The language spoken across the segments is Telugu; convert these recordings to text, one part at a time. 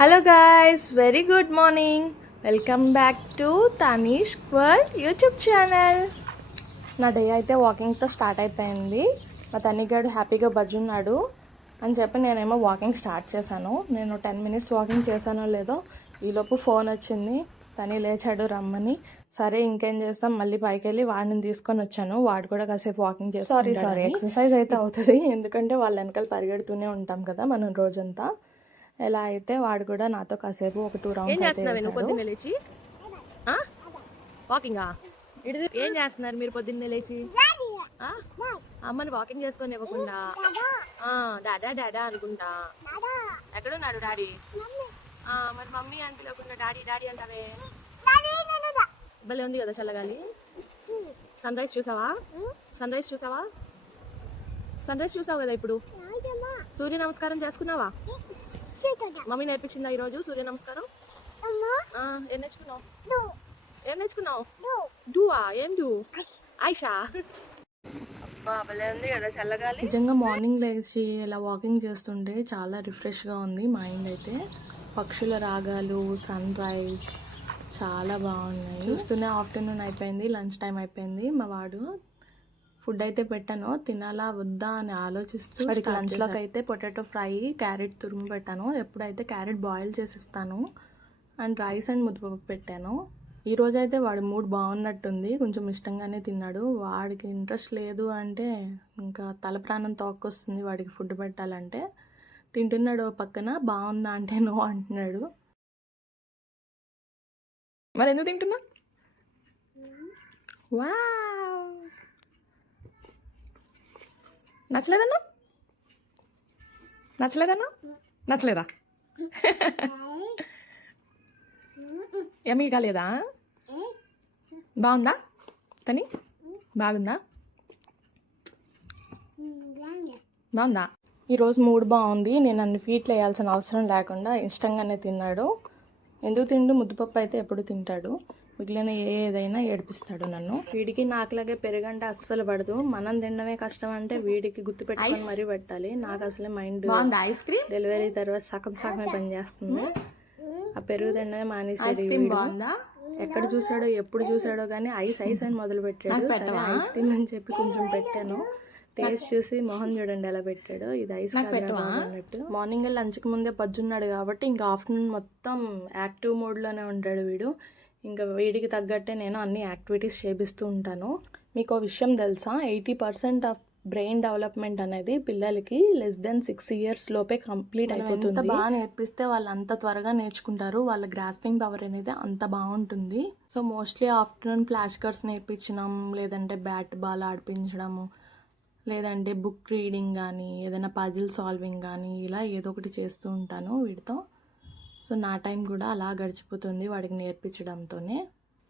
Hello guys, very good morning. Welcome back to Tanish world YouTube channel. నా డే అయితే వాకింగ్తో స్టార్ట్ అయిపోయింది. మా తనిగాడు హ్యాపీగా బజ్జున్నాడు అని చెప్పి నేనేమో వాకింగ్ స్టార్ట్ చేశాను. నేను 10 minutes వాకింగ్ చేశానో లేదో ఈలోపు ఫోన్ వచ్చింది. తని లేచాడు రమ్మని. సరే ఇంకేం చేస్తాం, మళ్ళీ పైకి వెళ్ళి వాడిని తీసుకొని వచ్చాను. వాడు కూడా కాసేపు వాకింగ్ చేస్తాను. సారీ ఎక్సర్సైజ్ అయితే అవుతుంది, ఎందుకంటే వాళ్ళ వెనకాల పరిగెడుతూనే ఉంటాం కదా మనం రోజంతా. ఎలా అయితే వాడు కూడా నాతో కాసేపు ఒక 2 rounds. ఏం చేస్తున్నారు పొద్దున్నే లేచి? వాకింగా? ఏం చేస్తున్నారు మీరు పొద్దున్నే లేచి? అమ్మని వాకింగ్ చేసుకొని ఇవ్వకుండా డాడా డాడా అనుకుంటా. ఎక్కడున్నాడు డాడీ? మరి మమ్మీ అంటే లేకుండా డాడీ డాడీ అంటావే. భలే ఉంది కదా చల్లగాలి. సన్ రైజ్ చూసావా? సన్ రైజ్ చూసావా? సన్ రైజ్ చూసావు కదా ఇప్పుడు. సూర్య నమస్కారం చేసుకున్నావా? మమ్మీ నేర్పించిందా ఈరోజు సూర్య నమస్కారం? ఏం నేర్చుకున్నావు? ఏం నేర్చుకున్నావు? డూవా? ఏం డూ? ఆయిషా. భలే ఉంది కదా చల్లగాలి. నిజంగా మార్నింగ్ లేచి ఇలా వాకింగ్ చేస్తుంటే చాలా రిఫ్రెష్గా ఉంది మైండ్ అయితే. పక్షుల రాగాలు, సన్ రైజ్ చాలా బాగున్నాయి. చూస్తూనే ఆఫ్టర్నూన్ అయిపోయింది, లంచ్ టైం అయిపోయింది. మా వాడు ఫుడ్ అయితే పెట్టాను, తినాలా వద్దా అని ఆలోచిస్తూ వాడికి లంచ్లోకి అయితే పొటాటో ఫ్రై, క్యారెట్ తురుము పెట్టాను. ఎప్పుడైతే క్యారెట్ బాయిల్ చేసిస్తాను అండ్ రైస్ అండ్ ముద్దపప్పు పెట్టాను. ఈరోజు అయితే వాడి మూడ్ బాగున్నట్టుంది, కొంచెం ఇష్టంగానే తిన్నాడు. వాడికి ఇంట్రెస్ట్ లేదు అంటే ఇంకా తల ప్రాణం తోక్కొస్తుంది వాడికి ఫుడ్ పెట్టాలంటే. తింటున్నాడు పక్కన, బాగుందా అంటే నో అంటున్నాడు. మరి ఎందుకు తింటున్నా? వా, నచ్చలేదన్నా? నచ్చలేదన్నా? నచ్చలేదా? ఎమ్మీ కాలేదా? బాగుందా తని? బాగుందా? బాగుందా? ఈరోజు మూడ్ బాగుంది. నేను అన్ని ఫీట్లు వేయాల్సిన అవసరం లేకుండా ఇష్టంగానే తిన్నాడు. ఎందుకు తిండు? ముద్దపప్పు అయితే ఎప్పుడు తింటాడు. మిగిలిన ఏదైనా ఏడిపిస్తాడు నన్ను. వీడికి నాకులాగే పెరుగంటే అస్సలు పడదు. మనం తినడమే కష్టం అంటే వీడికి గుర్తు పెట్టుకొని మరీ పెట్టాలి. నాకు అసలే మైండ్ ఐస్ క్రీమ్ డెలివరీ తర్వాత సగమే పనిచేస్తుంది. ఆ పెరుగు తినడమే మానేసి బాగుందా? ఎక్కడ చూసాడో ఎప్పుడు చూసాడో కానీ ఐస్ ఐస్ అని మొదలు పెట్టాడు. ఐస్ క్రీమ్ అని చెప్పి కొంచెం పెట్టాను. టేస్ట్ చూసి మొహం చూడండి ఎలా పెట్టాడు. ఇది ఐస్ అన్నట్టు. మార్నింగ్ లంచ్కి ముందే పజ్జున్నాడు కాబట్టి ఇంకా ఆఫ్టర్నూన్ మొత్తం యాక్టివ్ మోడ్లోనే ఉంటాడు వీడు. ఇంకా వీడికి తగ్గట్టే నేను అన్ని యాక్టివిటీస్ చేపిస్తూ ఉంటాను. మీకు ఒక విషయం తెలుసా, 80% ఆఫ్ బ్రెయిన్ డెవలప్మెంట్ అనేది పిల్లలకి less than 6 years లోపే కంప్లీట్ అయిపోతుంది. ఎంత బాగా నేర్పిస్తే వాళ్ళు అంత త్వరగా నేర్చుకుంటారు. వాళ్ళ గ్రాస్పింగ్ పవర్ అనేది అంత బాగుంటుంది. So mostly afternoon flash cards నేర్పించడం, లేదంటే బ్యాట్ బాల్ ఆడిపించడము, లేదంటే బుక్ రీడింగ్ కానీ, ఏదైనా పజిల్ సాల్వింగ్ కానీ, ఇలా ఏదో ఒకటి చేస్తూ ఉంటాను వీడితో. సో నా టైం కూడా అలా గడిచిపోతుంది వాడికి నేర్పించడంతోనే.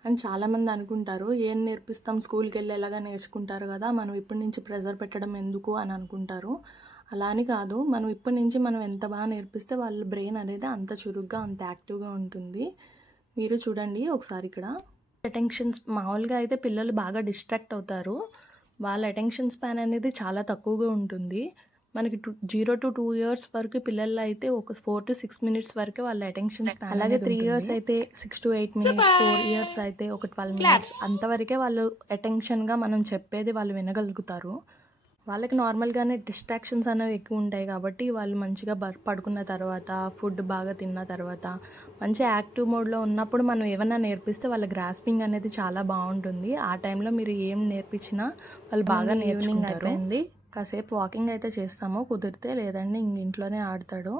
అండ్ చాలామంది అనుకుంటారు, ఏం నేర్పిస్తాం, స్కూల్కి వెళ్ళి ఎలాగా నేర్చుకుంటారు కదా, మనం ఇప్పటి నుంచి ప్రెజర్ పెట్టడం ఎందుకు అని అనుకుంటారు. అలా అని కాదు, మనం ఇప్పటి నుంచి మనం ఎంత బాగా నేర్పిస్తే వాళ్ళ బ్రెయిన్ అనేది అంత చురుగ్గా, అంత యాక్టివ్గా ఉంటుంది. మీరు చూడండి ఒకసారి ఇక్కడ అటెన్షన్స్. మామూలుగా అయితే పిల్లలు బాగా డిస్ట్రాక్ట్ అవుతారు. వాళ్ళ అటెన్షన్ స్పాన్ అనేది చాలా తక్కువగా ఉంటుంది. మనకి 0 to 2 years వరకు పిల్లల్లో అయితే ఒక 4 to 6 minutes వరకే వాళ్ళ అటెన్షన్ స్పాన్. అలాగే 3 years అయితే 6 to 8 minutes, 4 years అయితే ఒక 12 minutes అంతవరకే వాళ్ళు అటెన్షన్గా మనం చెప్పేది వాళ్ళు వినగలుగుతారు. వాళ్ళకి నార్మల్గానే డిస్ట్రాక్షన్స్ అనేవి ఎక్కువ ఉంటాయి కాబట్టి వాళ్ళు మంచిగా పడుకున్న తర్వాత, ఫుడ్ బాగా తిన్న తర్వాత, మంచి యాక్టివ్ మోడ్లో ఉన్నప్పుడు మనం ఏమైనా నేర్పిస్తే వాళ్ళ గ్రాస్పింగ్ అనేది చాలా బాగుంటుంది. ఆ టైంలో మీరు ఏం నేర్పించినా వాళ్ళు బాగా నేర్చుకుంటారు. కాసేపు వాకింగ్ అయితే చేస్తాము కుదిరితే, లేదండి ఇంట్లోనే ఆడతాడు.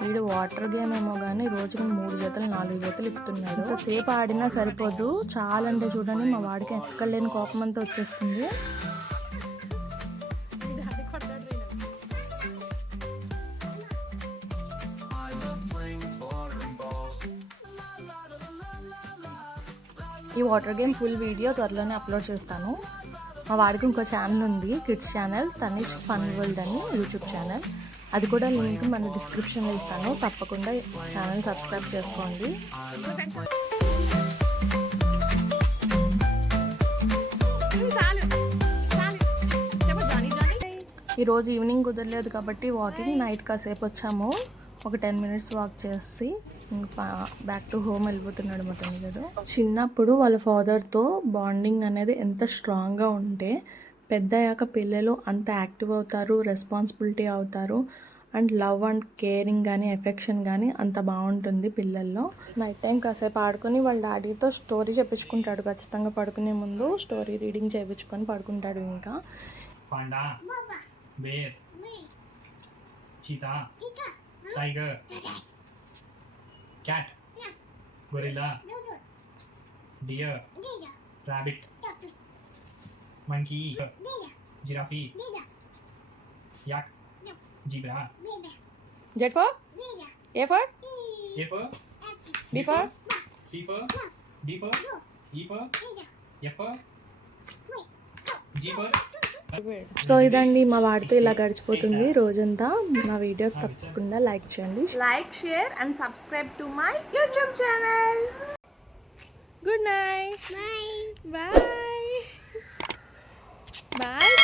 వీడు వాటర్ గేమ్ ఏమో కానీ రోజుకి 3 జతలు 4 జతలు ఎక్కుతున్నాడు. సేపు ఆడినా సరిపోదు. చాలా అంటే చూడండి, మా వాడికి ఎక్కడ లేని కోపం అంతా వచ్చేస్తుంది. ఈ వాటర్ గేమ్ ఫుల్ వీడియో త్వరలోనే అప్లోడ్ చేస్తాను. మా వాడికి ఇంకో ఛానల్ ఉంది, kids channel, Tanish fun world అని యూట్యూబ్ ఛానల్. అది కూడా లింక్ మన డిస్క్రిప్షన్లో ఇస్తాను. తప్పకుండా ఛానల్ సబ్స్క్రైబ్ చేసుకోండి. ఈరోజు ఈవినింగ్ కుదరలేదు కాబట్టి వాకింగ్ నైట్ కాసేపు వచ్చాము. ఒక 10 మినిట్స్ వాక్ చేసి బ్యాక్ టు హోమ్ వెళ్ళిపోతున్నాడు మా తమ్ముడు. చిన్నప్పుడు వాళ్ళ ఫాదర్తో బాండింగ్ అనేది ఎంత స్ట్రాంగ్గా ఉంటే పెద్ద అయ్యాక పిల్లలు అంత యాక్టివ్ అవుతారు, రెస్పాన్సిబిలిటీ అవుతారు, అండ్ లవ్ అండ్ కేరింగ్ కానీ ఎఫెక్షన్ కానీ అంత బాగుంటుంది పిల్లల్లో. నైట్ టైం కాసేపు ఆడుకొని వాళ్ళ డాడీతో స్టోరీ చెప్పించుకుంటాడు. ఖచ్చితంగా పడుకునే ముందు స్టోరీ రీడింగ్ చేయించుకొని పడుకుంటాడు. ఇంకా panda, bear, cheetah, tiger, cat, gorilla, deer, rabbit, monkey, giraffe, yak, zebra, Z for A for A for, B for C for, D for, E for, F for, G for. So ఇదండి మా వాడితో ఇలా గడిచిపోతుంది రోజంతా. నా వీడియో తప్పకుండా లైక్ చేయండి, like, share and subscribe to my YouTube channel. Good night. Bye bye.